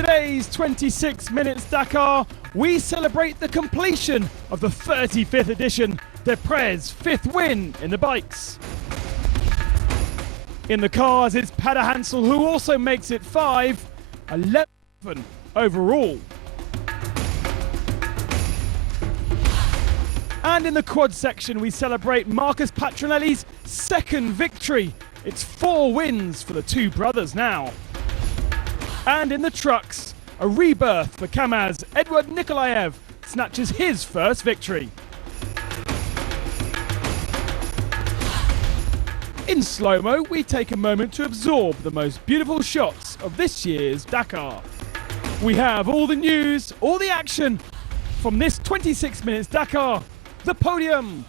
today's 26 Minutes Dakar, we celebrate the completion of the 35th edition, Deprez' 5th win in the bikes. In the cars, it's Padda Hansel who also makes it 11 overall. And in the quad section, we celebrate Marcus Patronelli's 2nd victory. It's 4 wins for the two brothers now. And in the trucks, a rebirth for Kamaz. Edward Nikolaev snatches his first victory. In slow-mo, we take a moment to absorb the most beautiful shots of this year's Dakar. We have all the news, all the action from this 26 Minutes Dakar, the podium.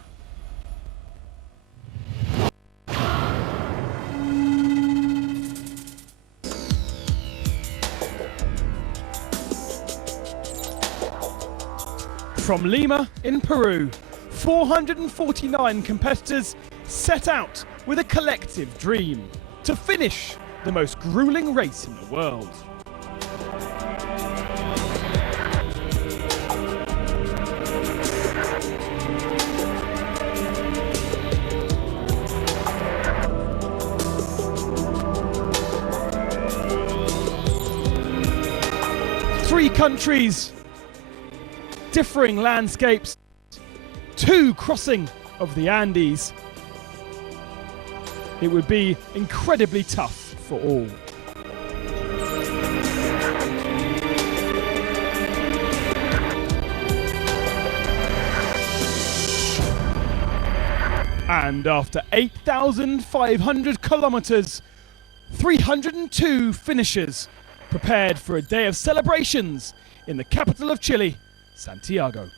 From Lima in Peru, 449 competitors set out with a collective dream to finish the most grueling race in the world. Three countries, differing landscapes, 2 crossing of the Andes. It would be incredibly tough for all. And after 8,500 kilometers, 302 finishers prepared for a day of celebrations in the capital of Chile, Santiago.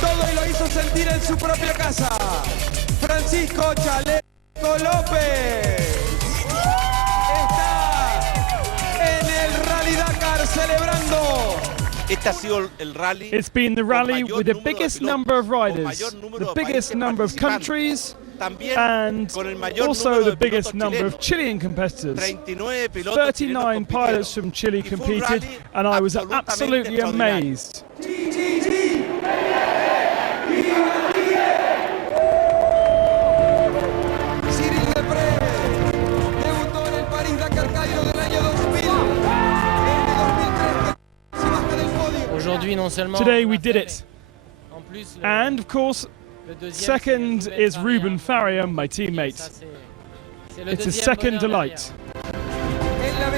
Todo y lo hizo sentir en su propia casa. Francisco Chaleco López está en el Rally Dakar celebrando. It's been the rally with the biggest number of riders, the biggest number of countries, and also the biggest number of Chilean competitors. 39 pilots from Chile competed, and I was absolutely amazed. Today we did it. And of course, second is Ruben Faria, my teammate. It's his second delight.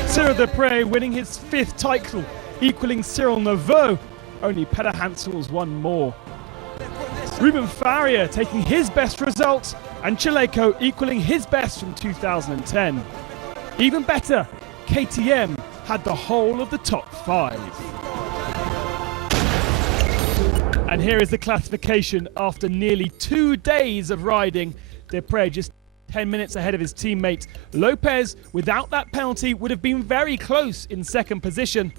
Cyril Deprez winning his 5th title, equaling Cyril Neveu. Only Padda Hansel's one more. Ruben Faria taking his best result, and Chaleco equaling his best from 2010. Even better, KTM had the whole of the top 5. And here is the classification after nearly 2 days of riding. Deprez just 10 minutes ahead of his teammate. Lopez, without that penalty, would have been very close in 2nd position.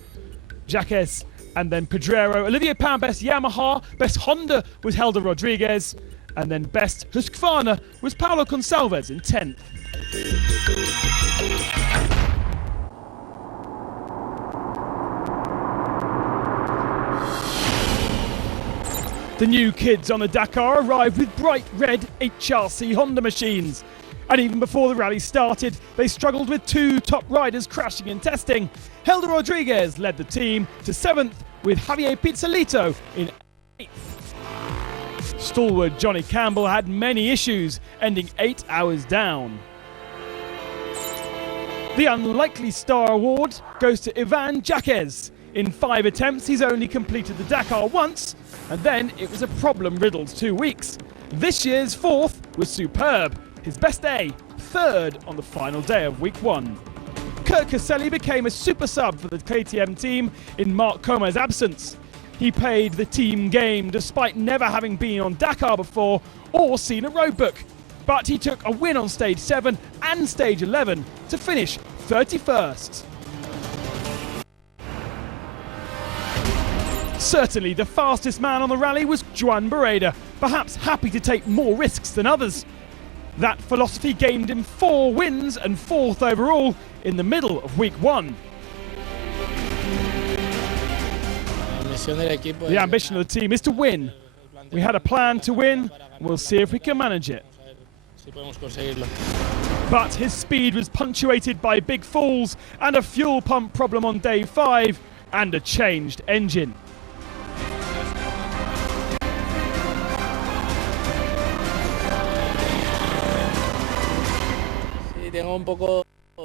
Jacques and then Pedrero. Olivier Pain, best Yamaha. Best Honda was Helder Rodriguez. And then best Husqvarna was Paulo Gonçalves in 10th. The new kids on the Dakar arrived with bright red HRC Honda machines. And even before the rally started, they struggled with 2 top riders crashing in testing. Helder Rodriguez led the team to 7th with Javier Pizzolito in 8th. Stalwart Johnny Campbell had many issues, ending 8 hours down. The Unlikely Star Award goes to Ivan Jacques. In 5 attempts, he's only completed the Dakar once, and then it was a problem-riddled 2 weeks. This year's 4th was superb. His best day, 3rd on the final day of week 1. Kurt Caselli became a super sub for the KTM team in Mark Comer's absence. He played the team game despite never having been on Dakar before or seen a roadbook. But he took a win on stage 7 and stage 11 to finish 31st. Certainly the fastest man on the rally was Joan Barreda, perhaps happy to take more risks than others. That philosophy gained him 4 wins and 4th overall in the middle of week 1. The ambition of the team is to win. We had a plan to win, and we'll see if we can manage it. But his speed was punctuated by big falls and a fuel pump problem on day 5 and a changed engine.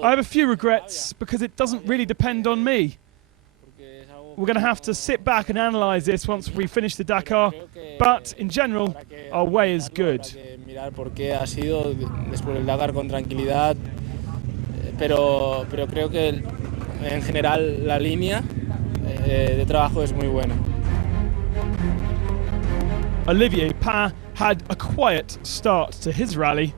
I have a few regrets because it doesn't really depend on me. We're going to have to sit back and analyse this once we finish the Dakar, but in general, our way is good. Pero creo que en general la línea de trabajo es muy buena. Olivier Pain had a quiet start to his rally,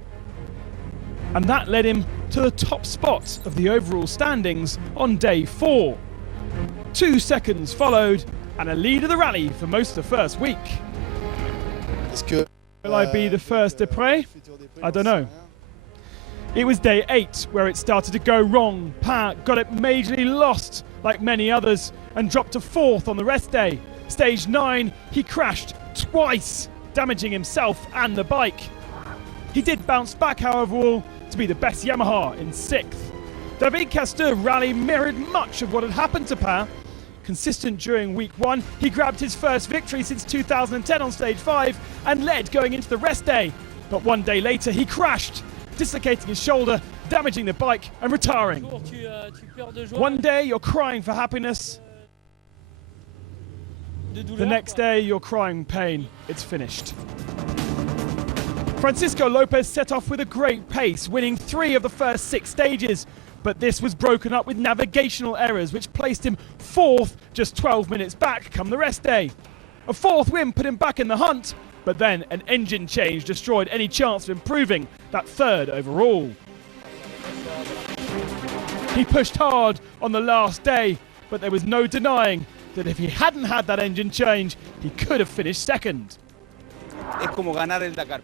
and that led him to the top spot of the overall standings on day 4. 2 seconds followed, and a lead of the rally for most of the first week. Will I be the first Desprez? I don't know. It was day 8 where it started to go wrong. Pain got it majorly lost, like many others, and dropped to 4th on the rest day. Stage 9, he crashed twice, damaging himself and the bike. He did bounce back, however, all to be the best Yamaha in 6th. David Casteur's rally mirrored much of what had happened to Pain. Consistent during week 1, he grabbed his first victory since 2010 on stage 5 and led going into the rest day. But 1 day later, he crashed, dislocating his shoulder, damaging the bike and retiring. One day you're crying for happiness, the next day you're crying pain. It's finished. Francisco Lopez set off with a great pace, winning 3 of the first 6 stages, but this was broken up with navigational errors which placed him 4th, just 12 minutes back come the rest day. A 4th win put him back in the hunt, but then an engine change destroyed any chance of improving that 3rd overall. He pushed hard on the last day, but there was no denying that if he hadn't had that engine change, he could have finished 2nd.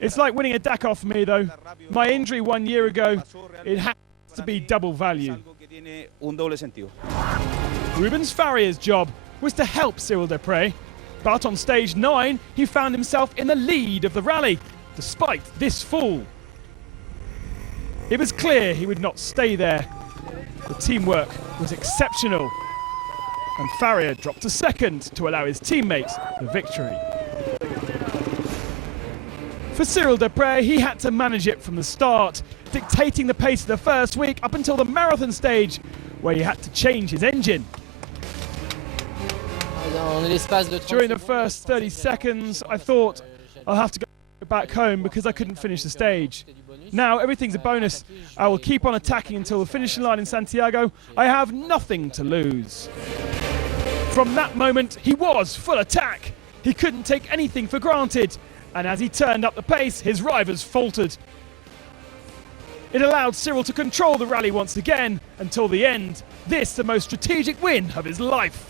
It's like winning a Dakar for me though. My injury 1 year ago, it had to be double value. Rubens Farrier's job was to help Cyril Desprez, but on stage 9 he found himself in the lead of the rally, despite this fall. It was clear he would not stay there. The teamwork was exceptional, and Farrier dropped to 2nd to allow his teammates the victory. For Cyril Desprez, he had to manage it from the start, dictating the pace of the first week up until the marathon stage, where he had to change his engine. During the first 30 seconds, I thought I'll have to go back home because I couldn't finish the stage. Now everything's a bonus. I will keep on attacking until the finishing line in Santiago. I have nothing to lose. From that moment, he was full attack. He couldn't take anything for granted. And as he turned up the pace, his rivals faltered. It allowed Cyril to control the rally once again until the end. This, the most strategic win of his life.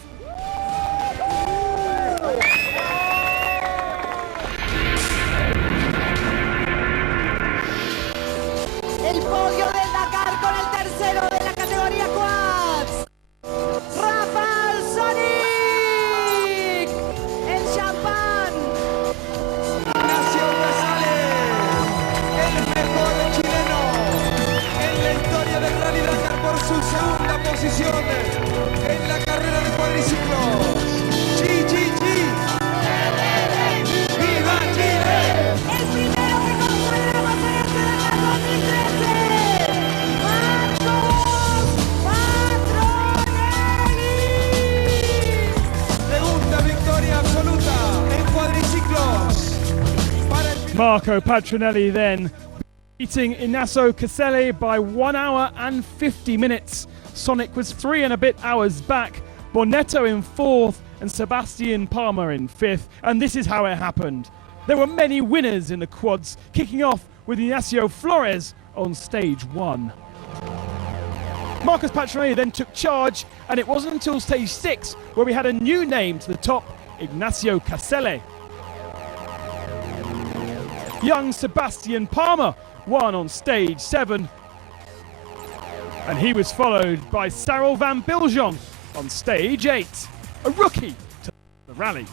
El podio del Dakar con el tercero de la categoría quads. Rafael Sonic, el champán. Ignacio Casale, el mejor chileno en la historia del Rally Dakar por su segunda posición en la carrera de cuadriciclos. ¡Viva Chile! El primero que consagramos en este Dakar 2013. Marcos Patronelli. Segunda victoria absoluta en cuadriciclos para el Marco Patronelli then beating Ignacio Casale by 1 hour and 50 minutes. Sonic was 3 and a bit hours back. Bonetto in 4th and Sebastian Palmer in 5th. And this is how it happened. There were many winners in the quads, kicking off with Ignacio Flores on stage 1. Marcos Patronelli then took charge, and it wasn't until stage 6 where we had a new name to the top, Ignacio Casale. Young Sebastian Palmer won on stage 7. And he was followed by Cyril van Biljon on stage 8, a rookie to the rally.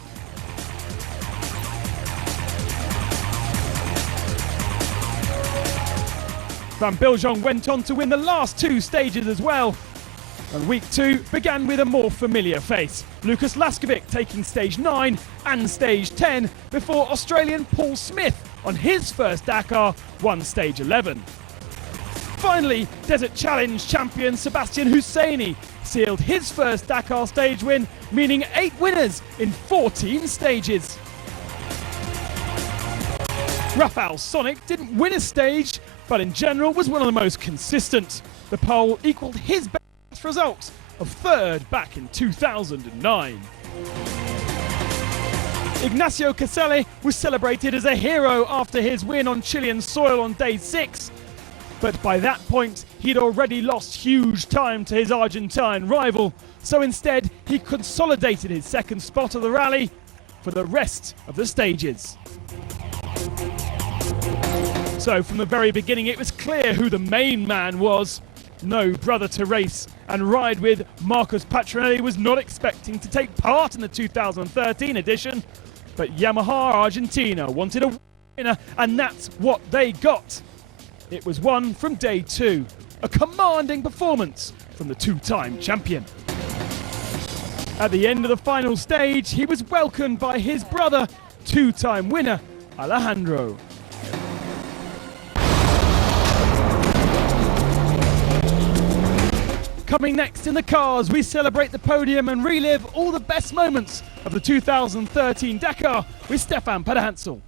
Van Biljon went on to win the last 2 stages as well. And week 2 began with a more familiar face, Lucas Laskovic taking stage 9 and stage 10 before Australian Paul Smith on his first Dakar won stage 11. Finally, Desert Challenge champion Sebastian Husseini sealed his first Dakar stage win, meaning 8 winners in 14 stages. Rafael Sonic didn't win a stage, but in general was one of the most consistent. The pole equalled his best result of 3rd back in 2009. Ignacio Casale was celebrated as a hero after his win on Chilean soil on day 6. But by that point, he'd already lost huge time to his Argentine rival. So instead, he consolidated his 2nd spot of the rally for the rest of the stages. So from the very beginning, it was clear who the main man was. No brother to race and ride with, Marcos Patronelli was not expecting to take part in the 2013 edition. But Yamaha Argentina wanted a winner, and that's what they got. It was won from day 2, a commanding performance from the 2-time champion. At the end of the final stage, he was welcomed by his brother, 2-time winner Alejandro. Coming next in the cars, we celebrate the podium and relive all the best moments of the 2013 Dakar with Stefan Pederhansel.